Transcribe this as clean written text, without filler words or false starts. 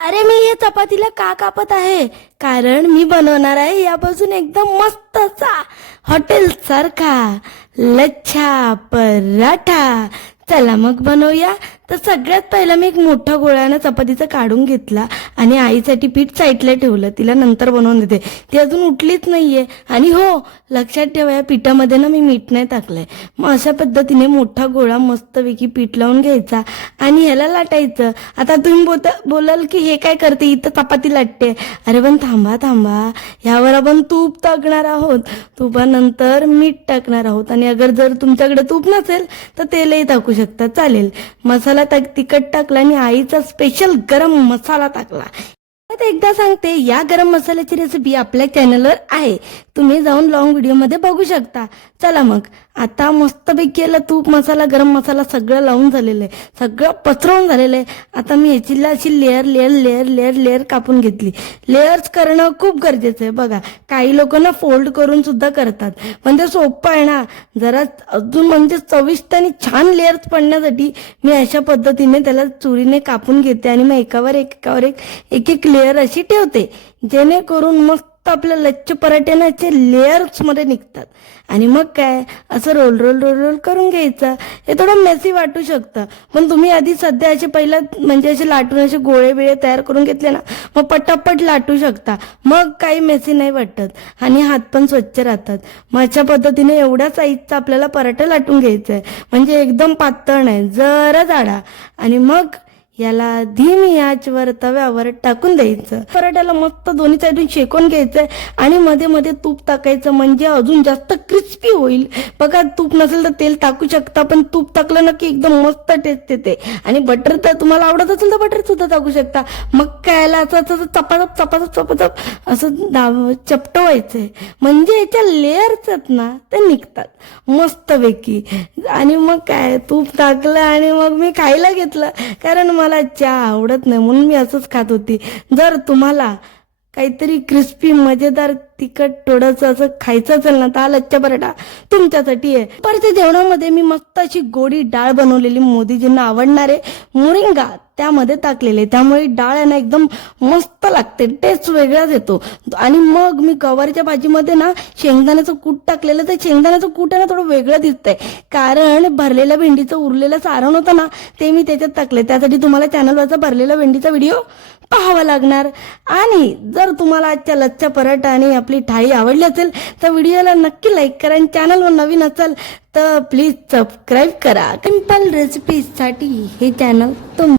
अरे मी हे चपातीला का कापत आहे, कारण मी बनवणार आहे यापासून एकदम मस्त असा हॉटेल सारखा लच्छा पराठा. चला मग बनवूया. तर सगळ्यात पहिला मी एक मोठा गोळ्यानं चपातीचा काढून घेतला आणि आईसाठी पीठ साईडला ठेवलं. तिला नंतर बनवून देते, ती अजून उठलीच नाहीये. आणि हो, लक्षात ठेवा या पिठामध्ये ना मी मीठ नाही टाकलंय. मग अशा पद्धतीने मोठा गोळा मस्तपैकी पीठ लावून घ्यायचा आणि ह्याला लाटायचं. आता तुम्ही बोलाल की हे काय करते, इथं चपाती लाटते. अरे पण थांबा थांबा, ह्यावर आपण तूप टाकणार आहोत, तुपानंतर मीठ टाकणार आहोत. आणि अगर जर तुमच्याकडे तूप नसेल तर तेलही टाकू शकता, चालेल. मसाला तिखट टाकला आणि आईचा स्पेशल गरम मसाला टाकला. आता एकदा सांगते, या गरम मसाल्याची रेसिपी आपल्या चॅनलवर आहे, तुम्ही जाऊन लॉंग व्हिडिओ मध्ये बघू शकता. चला मग आता मस्तपैकी याला तूप मसाला गरम मसाला सगळं लावून झालेलं आहे, सगळं पसरवून झालेलं आहे. आता मी ह्याची अशी layer layer layer layer layer कापून घेतली. लेअर्स करणं खूप गरजेचं आहे. बघा, काही लोक ना फोल्ड करून सुद्धा करतात, पण ते सोपं आहे ना. जरा अजून म्हणजे चविष्ट आणि छान लेअर्स पडण्यासाठी मी अशा पद्धतीने त्याला चुरीने कापून घेते आणि मग एकावर एक एक लेअर अशी ठेवते, जेणेकरून मस्त आपल्या लच्छ पराठ्याचे लेअर्स मध्ये निघतात. आणि मग काय, असं रोल रोल रोल रोल करून घ्यायचं. हे थोडं मेसी वाटू शकतं, पण तुम्ही आधी सध्या असे पहिला म्हणजे असे लाटून असे गोळे बिळे तयार करून घेतले ना, मग पटापट लाटू शकता, मग काही मेसी नाही वाटत आणि हात पण स्वच्छ राहतात. मग अशा पद्धतीने एवढ्या साईजचा आपल्याला पराठा लाटून घ्यायचा आहे, म्हणजे एकदम पातळ नाही, जरा जाडा. आणि मग याला धीमी आचवर तव्यावर टाकून द्यायचं. पराठ्याला मस्त दोन्ही साईडून शेकून घ्यायचंय आणि मध्ये मध्ये तूप टाकायचं, म्हणजे अजून जास्त क्रिस्पी होईल. बघा, तूप नसेल तर तेल टाकू शकता, पण तूप टाकलं ना की एकदम मस्त टेस्ट येते. आणि बटर तर तुम्हाला आवडत असेल तर बटर सुद्धा टाकू शकता. मग काय, असं चपाचप चपाचप चपाचप असं चपटवायचंय, म्हणजे याच्या लेअर्स आहेत ना ते निघतात मस्तपैकी. आणि मग काय, तूप टाकलं आणि मग मी खायला घेतलं, कारण मला चहा आवडत नाही म्हणून मी असंच खात होती. जर तुम्हाला काहीतरी क्रिस्पी मजेदार तिखट थोडंसं असं खायचं असेल ना, तर हा लच्छा पराठा तुमच्यासाठी आहे. परत जेवणामध्ये मी मस्त अशी गोडी डाळ बनवलेली, मोदीजींना आवडणारे मोरिंगा त्यामध्ये टाकलेले, त्यामुळे डाळ आहे ना एकदम मस्त लागते, टेस्ट वेगळाच येतो. आणि मग मी गवारीच्या भाजीमध्ये ना शेंगदाण्याचं कूट टाकलेलं. तर शेंगदाण्याचं कूट आहे ना थोडं वेगळं दिसतंय, कारण भरलेल्या भेंडीचं उरलेलं सारण होतं ना, ते मी त्याच्यात टाकले. त्यासाठी तुम्हाला चॅनलवरचा भरलेला भेंडीचा व्हिडिओ पाहावा लागणार. आणि जर तुम्हाला आजच्या लच्छा पराठा आणि आपली थाळी आवडली असेल तर व्हिडिओला नक्की लाईक करा, आणि चॅनलवर नवीन असेल तर प्लीज सबस्क्राईब करा. सिंपल रेसिपीसाठी हे चॅनल तुम्ही